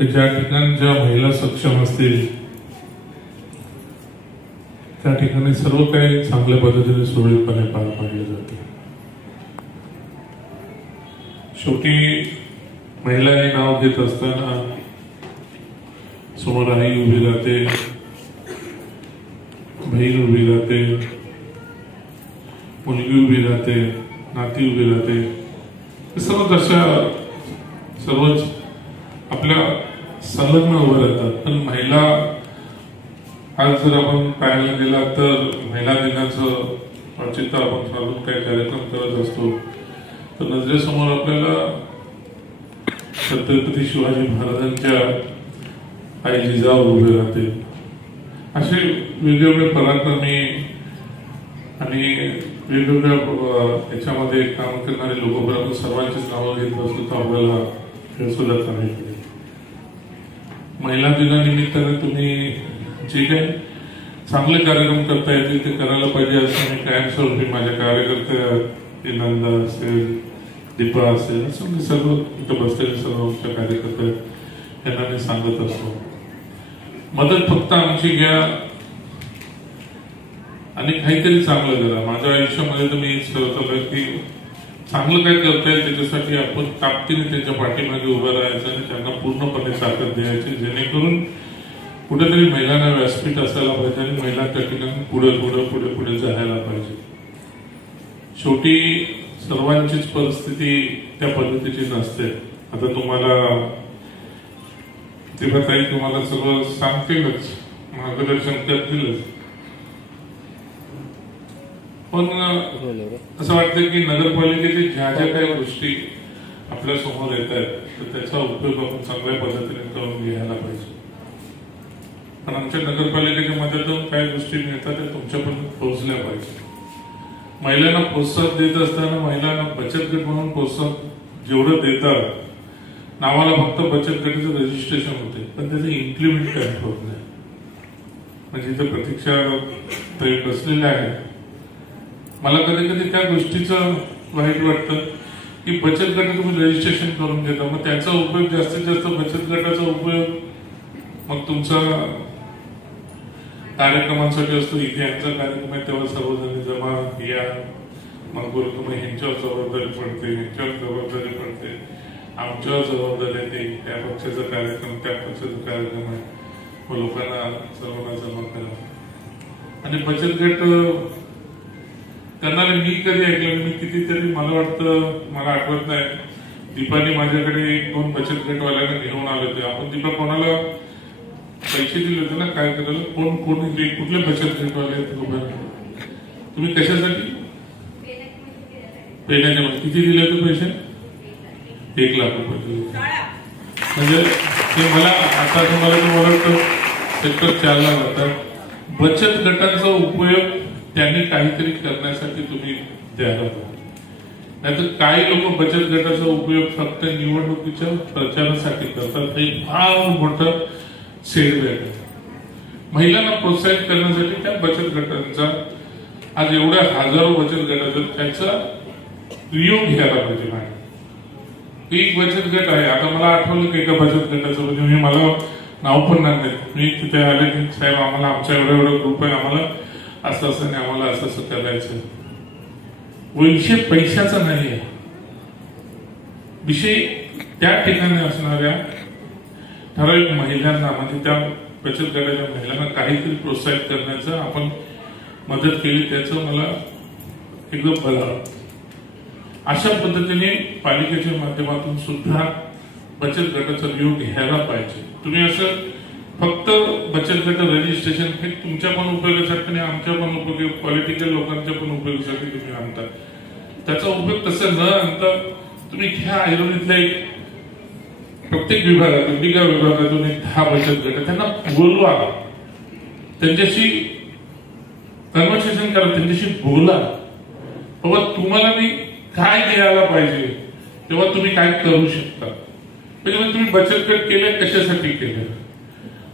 तर ज्या ठिकाणी ज्या महिला सक्षम असतील त्या ठिकाणी सर्व काही चांगल्या पद्धतीने सुरळीतपणे पार पाडले जाते. शेवटी महिलांनी नाव घेत असताना समोर आई उभी राहते, बहीण उभी राहते, मुलगी उभी राहते, नाती उभी राहते. सर्व अशा सर्वच आपल्या संलग्न उभे राहतात. पण महिला आज जर आपण पाहायला गेला तर महिला दिनाचं औचित्य आपण साधून काही कार्यक्रम करत असतो तर नजरेसमोर आपल्याला छत्रपती शिवाजी महाराजांच्या आई जिजाऊ उभे राहते. असे वेगवेगळे पराक्रमी आणि वेगवेगळ्या याच्यामध्ये काम करणारे लोक आपण सर्वांचीच नावं घेत असतो तर आपल्याला हे सुद्धा चांगले. महिला दिनानिमित्ताने तुम्ही जे काही चांगले कार्यक्रम करता येतील ते करायला पाहिजे असं मी कायमस्वरूपी माझ्या कार्यकर्त्या नंदा असेल, दीपा असेल, असं मी सर्व इथं बसलेले सर्व आमच्या कार्यकर्त्या यांना मी सांगत असतो. मदत फक्त आमची घ्या आणि काहीतरी चांगलं करा. माझ्या आयुष्यामध्ये तर मी ठरवलं की चांगलं काय करता येईल त्याच्यासाठी आपण ताकदीने त्यांच्या पाठीमागे उभं राहायचं आणि त्यांना पूर्णपणे ताकद द्यायची, जेणेकरून कुठेतरी महिलांना व्यासपीठ असायला पाहिजे आणि महिला त्या ठिकाणी पुढे पुढे पुढे पुढे जायला पाहिजे. शेवटी सर्वांचीच परिस्थिती त्या पद्धतीची नसते. आता तुम्हाला ताई तुम्हाला सगळं सांगतीलच, मार्गदर्शन करतीलच, पण असं वाटतं की नगरपालिकेचे ज्या ज्या काही गोष्टी आपल्या समोर येत आहेत तर त्याचा उपयोग आपण चांगल्या पद्धतीने करून घ्यायला पाहिजे. पण आमच्या नगरपालिकेच्या मदतीतून काही गोष्टी मिळतात त्या तुमच्यापर्यंत पोहोचल्या पाहिजे. महिलांना प्रोत्साहन देत असताना महिलांना बचत गट म्हणून प्रोत्साहन जेवढं देतात, नावाला फक्त बचत गटाचं रजिस्ट्रेशन होते पण त्याचं इम्प्लिमेंट काही होत नाही. म्हणजे इथं प्रतीक्षा बसलेल्या आहे. मला कधी कधी त्या गोष्टीचं वाईट वाटतं की बचत गट तुम्ही रजिस्ट्रेशन करून घेता, मग त्याचा उपयोग जास्तीत जास्त बचत गटाचा उपयोग मग तुमचा कार्यक्रमांसाठी असतो. इथे यांचा कार्यक्रम आहे तेव्हा सर्वजण जमा या, मग बोलतो मग ह्यांच्यावर जबाबदारी पडते, ह्यांच्यावर जबाबदारी पडते, आमच्यावर जबाबदारी येते, त्या पक्षाचा कार्यक्रम त्या पक्षाचा कार्यक्रम आहे, मग लोकांना सर्वांना जमा करा. आणि बचत गट करणारे मी कधी ऐकलं, मी कितीतरी मला वाटतं, मला आठवत नाही, दीपाने माझ्याकडे 1-2 बचत गटवाल्यांना घेऊन आले होते. आपण दीपा कोणाला पैसे दिले होते ना काय करायला, कोण कुठले बचत गटवाले तुम्ही कशासाठी? पेण्याच्या किती दिले होते पैसे? 1 लाख रुपये दिले. म्हणजे ते मला आता तुम्हाला वाटतं सेक्टर 4 ला जातात. बचत गटांचा उपयोग त्यांनी काहीतरी करण्यासाठी तुम्ही द्यायला पाहिजे. नाहीतर काही लोक बचत गटाचा उपयोग फक्त निवडणुकीच्या प्रचारासाठी करतात. हे फार मोठं सेटबॅक आहे. महिलांना प्रोत्साहित करण्यासाठी त्या बचत गटांचा आज एवढ्या हजारो बचत गटाचा त्याचा उपयोग घ्यायला पाहिजे. एक बचत गट आहे, आता मला आठवलं की एका बचत गटाचं म्हणजे मी मला नाव पण नाही, मी तिथे आले की साहेब आम्हाला आमच्या एवढा ग्रुप आहे, आम्हाला असं असं नाही, आम्हाला असं असं करायचं. विषय पैशाचा नाही आहे, विषय त्या ठिकाणी असणाऱ्या ठराविक महिलांना म्हणजे त्या बचत गटाच्या महिलांना काहीतरी प्रोत्साहित करण्याचं आपण मदत केली त्याचं मला एकदम बरं. अशा पद्धतीने पालिकेच्या माध्यमातून सुद्धा बचत गटाचा उपयोग घ्यायला पाहिजे. तुम्ही असं फक्त बचत गट रजिस्ट्रेशन हे तुमच्या पण उपयोगासाठी आणि आमच्या पण उपयोग पॉलिटिकल लोकांच्या पण उपयोगासाठी तुम्ही आणता. त्याचा उपयोग तसं न आणता तुम्ही घ्या ऐरोलीतल्या एक प्रत्येक विभागातून निगा विभागातून 10 बचत गट त्यांना बोलवा, त्यांच्याशी कन्व्हर्सेशन करा, त्यांच्याशी बोला. बाबा तुम्हाला मी काय द्यायला पाहिजे तेव्हा तुम्ही काय करू शकता. म्हणजे तुम्ही बचत गट केले कशासाठी केले.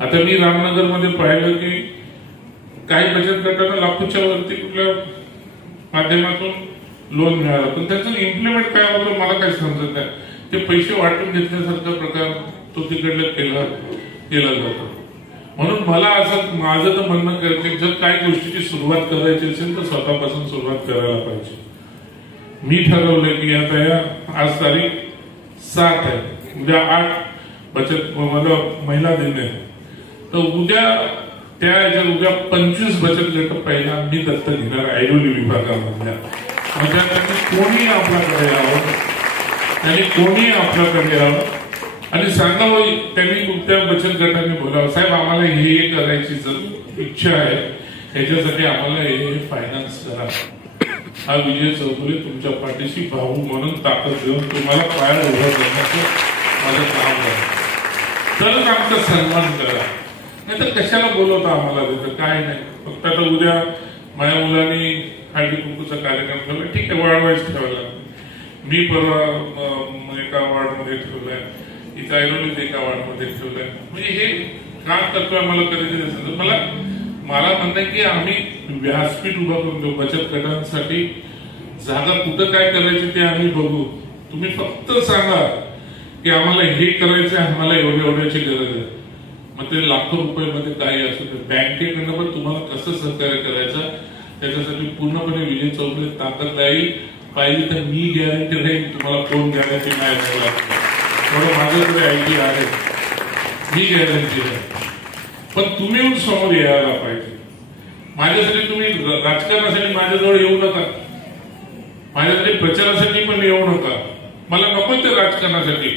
आता मी रामनगर मध्ये पाहिलं की काही बचत गटांना लाखोच्या वरती कुठल्या माध्यमातून लोन मिळालं, पण त्याचं इम्प्लिमेंट काय होतं मला काही समजत नाही. ते पैसे वाटून घेतल्यासारखा प्रकार तो तिकडलं केला जातो. म्हणून मला असं माझं तर म्हणणं की जर काही गोष्टीची सुरुवात करायची असेल तर स्वतःपासून सुरुवात करायला पाहिजे. मी ठरवलं की आता या आज तारीख 7 आहे, उद्या 8 बचत मला महिला दिन आहे, तर उद्या उद्या 25 बचत गट पहिला मी दत्तक घेणार ऐरोली विभागामधल्या. कोणी आपल्याकडे यावं, त्यांनी कोणी आपल्याकडे यावं आणि सांगावं, त्यांनी त्या बचत गटाने बोलावं, साहेब आम्हाला हे करायची जर इच्छा आहे, ह्याच्यासाठी आम्हाला हे फायनान्स करा. हा विजय चौधरी तुमच्या पाठीशी भाऊ म्हणून ताकद देऊन तुम्हाला पाया उभं करण्याचं माझं काम आहे. तरच आमचा सन्मान करा, नाही तर कशाला बोलवता आम्हाला तिथं, काय नाही. फक्त आता उद्या माझ्या मुलांनी हळदी कुंकूचा कार्यक्रम ठेवला, ठीक आहे, वाढवायच ठेवायला. मी परवा एका वार्डमध्ये ठेवलाय, इथं ऐरोलीत एका वार्डमध्ये ठेवलाय. म्हणजे हे काम करतोय मला कधी नसेल. मला म्हणणं आहे की आम्ही व्यासपीठ उभा करून देऊ बचत गटांसाठी. जागा कुठं काय करायची ते आम्ही बघू. तुम्ही फक्त सांगा की आम्हाला हे करायचं आहे, आम्हाला एवढ्याची गरज आहे. मग ते लाखो रुपयामध्ये काही असू दे, बँकेकडनं पण तुम्हाला कसं सहकार्य करायचं त्याच्यासाठी पूर्णपणे विजय चौधरी ताकद राहील. पाहिजे तर मी गॅरंटी राहील, तुम्हाला कोण गॅरंटी नाही द्यायला थोडं माझ्याकडे आयडी आहे, मी गॅरंटी आहे. पण तुम्ही समोर यायला पाहिजे. माझ्यासाठी तुम्ही राजकारणासाठी माझ्याजवळ येऊ नका, माझ्याकडे प्रचारासाठी पण येऊ नका. मला नको ते राजकारणासाठी,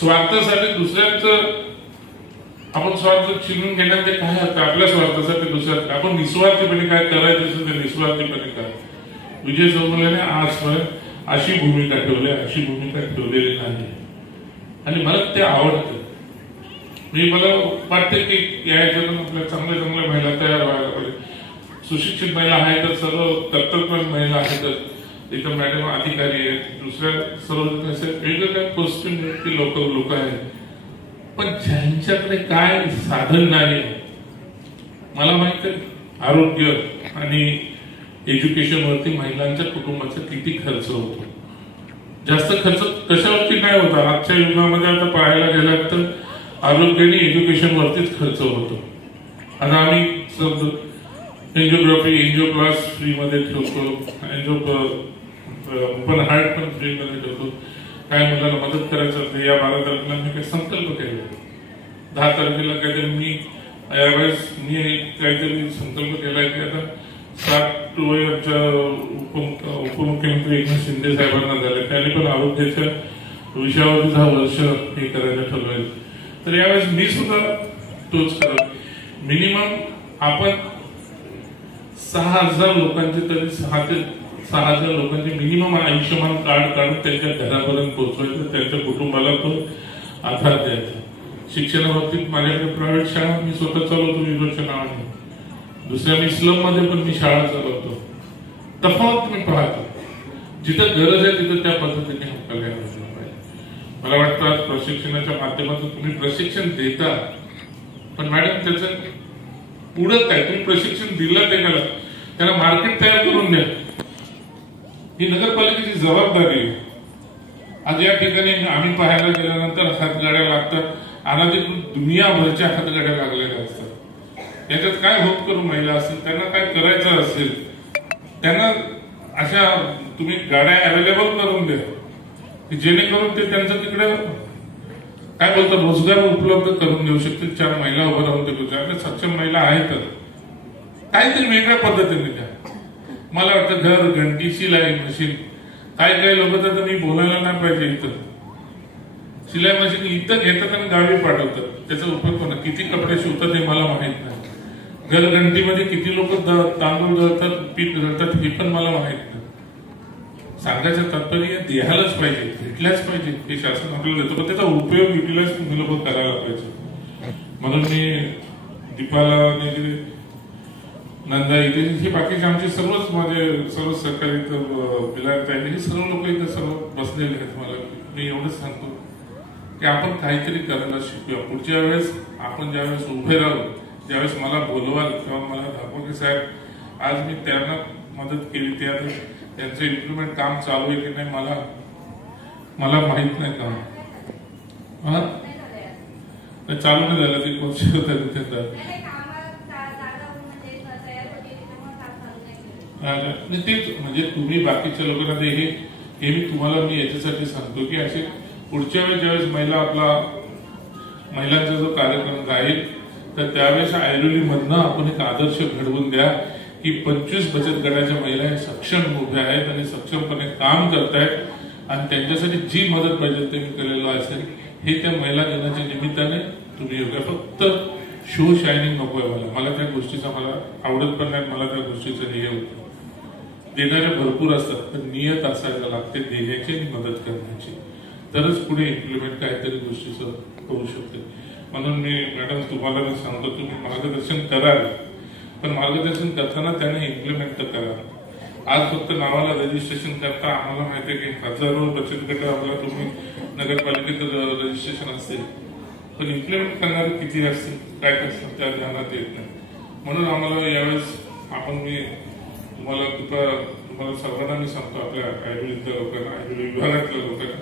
स्वार्थासाठी दुसऱ्यांचं आपण स्वार्थ चिन्हून घेण्यात काय होतं. आपल्या स्वार्थासाठी दुसऱ्या आपण निस्वार्थीपणे काय करायचं असेल तर निस्वार्थीपणे करा. विजय चौधरीने आजपर्यंत अशी भूमिका ठेवली, अशी भूमिका ठेवलेली नाही आणि मला ते आवडतं. मला वाटतं की या ह्याच्यातून आपल्या चांगल्या महिला तयार व्हायला पाहिजे. सुशिक्षित महिला आहे तर सर्व कर्तव्यवान महिला आहेत, इथं मॅडम अधिकारी आहेत, दुसऱ्या सर्व वेगवेगळ्या पोस्टिंग लोक आहेत. पण ज्यांच्याकडे काय साधन नाही, मला माहित आहे आरोग्य आणि एज्युकेशन वरती महिलांच्या कुटुंबाचा किती खर्च होतो. जास्त खर्च कशावरती नाही होता. आजच्या युगामध्ये आता पाहायला गेला तर आरोग्य आणि एज्युकेशन वरतीच खर्च होतो. आता आम्ही एन्जिओग्राफी एन्जिओप्लास्ट फ्री मध्ये ठेवतो, ओपन हार्ट पण फ्री मध्ये ठेवतो. काय मुलांना मदत करायचं असते. या 12 तारखेला मी काही संकल्प केले, 10 तारखेला काहीतरी मी यावेळेस काहीतरी संकल्प केलाय की आता 7 वयाच्या उपमुख्यमंत्री एकनाथ शिंदे साहेबांना झाले, त्यांनी पण आरोग्याच्या विषयावर 10 वर्ष हे करायला ठरवलं. तर यावेळेस मी सुद्धा तोच करत. मिनिमम आपण 6,000 लोकांचे तरी 6,000 लोकांचे मिनिमम आयुष्यमान कार्ड काढून त्यांच्या घरापर्यंत पोहोचवायचं, त्यांच्या कुटुंबाला तो आधार द्यायचा. शिक्षणाबाबतीत माझ्याकडे प्रायव्हेट शाळा मी स्वतः चालवतो विरोधच्या नावाने, दुसऱ्या मी स्लम मध्ये पण मी शाळा चालवतो. तफावत मी पाहतो, जिथं गरज आहे तिथं त्या पद्धतीने आपल्याला यायला पाहिजे. मला वाटतं आज प्रशिक्षणाच्या माध्यमातून तुम्ही प्रशिक्षण देता, पण मॅडम त्याचं पुढं काय तुम्ही प्रशिक्षण दिलं ते करा, त्याला मार्केट तयार करून द्या. ही नगरपालिकेची जबाबदारी आहे. आज या ठिकाणी आम्ही पाहायला गेल्यानंतर हातगाड्या लागतात, अनाधिकृत दुनियाभरच्या हातगाड्या लागलेल्या असतात. याच्यात काय होप करू महिला असतील, त्यांना काय करायचं असेल, त्यांना अशा तुम्ही गाड्या अवेलेबल करून द्या की जेणेकरून ते त्यांचं तिकडे काय बोलतात रोजगार उपलब्ध करून देऊ शकतील. 4 महिला उभं राहून ते सक्षम महिला आहेतच, काहीतरी वेगळ्या पद्धतीने द्या. मला वाटतं घर घंटी शिलाई मशीन काही लोक तर मी बोलायला नाही पाहिजे, इथं शिलाई मशीन इथं घेतात आणि गावी पाठवतात, त्याचा उपयोग होणार. किती कपडे शिवतात हे मला माहित नाही. घर घंटीमध्ये किती लोक तांदूळ दळतात, पीठ दळतात हे पण मला माहित नाही. सांगायचं तात्पर्य द्यायलाच पाहिजे, भेटल्याच पाहिजे. हे शासन आपल्याला देतो, पण त्याचा उपयोग युटिलाइज तुम्ही लोक करायला पाहिजे. म्हणून मी दीपाला नंदा इथे हे बाकीचे आमचे सर्वच माझे सर्व सहकारी बिलायत आहे, हे सर्व लोक इथे सर्व बसलेले आहेत. मला मी एवढंच सांगतो की आपण काहीतरी करायला शिकूया. पुढच्या वेळेस आपण ज्यावेळेस उभे राहू, ज्यावेळेस मला बोलवाल तेव्हा मला दाखवा की साहेब आज मी त्यांना मदत केली, त्यांचं इम्प्लिमेंट काम चालू आहे की नाही मला माहित नाही का. चालू नाही झालं ते कोणते होतं तिथे तेच म्हणजे तुम्ही बाकीच्या लोकांना हे मी तुम्हाला याच्यासाठी सांगतो की असे पुढच्या वेळेस ज्यावेळेस महिलांचा जो कार्यक्रम राहील तर त्यावेळेस ऐरोलीमधनं आपण एक आदर्श घडवून द्या की 25 बचत गटाच्या महिला सक्षम उभ्या आहेत आणि सक्षमपणे काम करतायत आणि त्यांच्यासाठी जी मदत पाहिजे ते मी केलेलं असेल हे त्या महिला दिनाच्या निमित्ताने तुम्ही योग्य. फक्त शो शायनिंग नकोय मला त्या गोष्टीचा मला आवडत पण नाही. मला त्या गोष्टीचं हे होतं देणारे भरपूर असतात पण नियत असायला लागते देण्याची आणि मदत करण्याची तरच पुढे इम्प्लिमेंट काहीतरी गोष्टीचं होऊ शकते. म्हणून मी मॅडम तुम्हाला मी सांगतो तुम्ही मार्गदर्शन कराल पण मार्गदर्शन करताना त्याने इम्प्लिमेंट तर करा. आज फक्त नावाला रजिस्ट्रेशन करता आम्हाला माहिती आहे की हजारो बचत गट आम्हाला तुम्ही नगरपालिकेचं रजिस्ट्रेशन असेल पण इम्प्लिमेंट करणारे किती असतील काय असतात त्या ध्यानात येत नाही. म्हणून आम्हाला यावेळेस मी तुम्हाला सर्वांना मी सांगतो आपल्या ऐरोलीतल्या लोकांना ऐरोली विभागातल्या लोकांना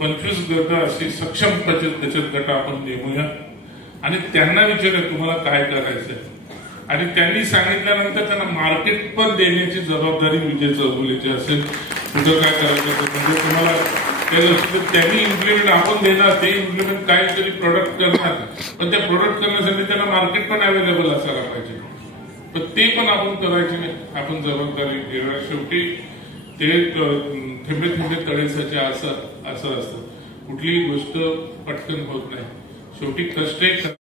25 गट अशी सक्षम बचत गट आपण नेमूया आणि त्यांना विचारूया तुम्हाला काय करायचंय आणि त्यांनी सांगितल्यानंतर त्यांना मार्केट पण देण्याची जबाबदारी विजय चौगुलेची असेल. कुठं काय करायचं म्हणजे तुम्हाला त्यांनी इम्प्लिमेंट आपण देणार ते इम्प्लिमेंट काहीतरी प्रोडक्ट करणार पण त्या प्रोडक्ट करण्यासाठी त्यांना मार्केट पण अवेलेबल असायला पाहिजे पण ते पण आपण करायचे नाही. आपण जबाबदारी घेणार. शेवटी ते थेंबे थेंबे तळेसाचे असं असतं. कुठलीही गोष्ट पटकन होत नाही. शेवटी कष्ट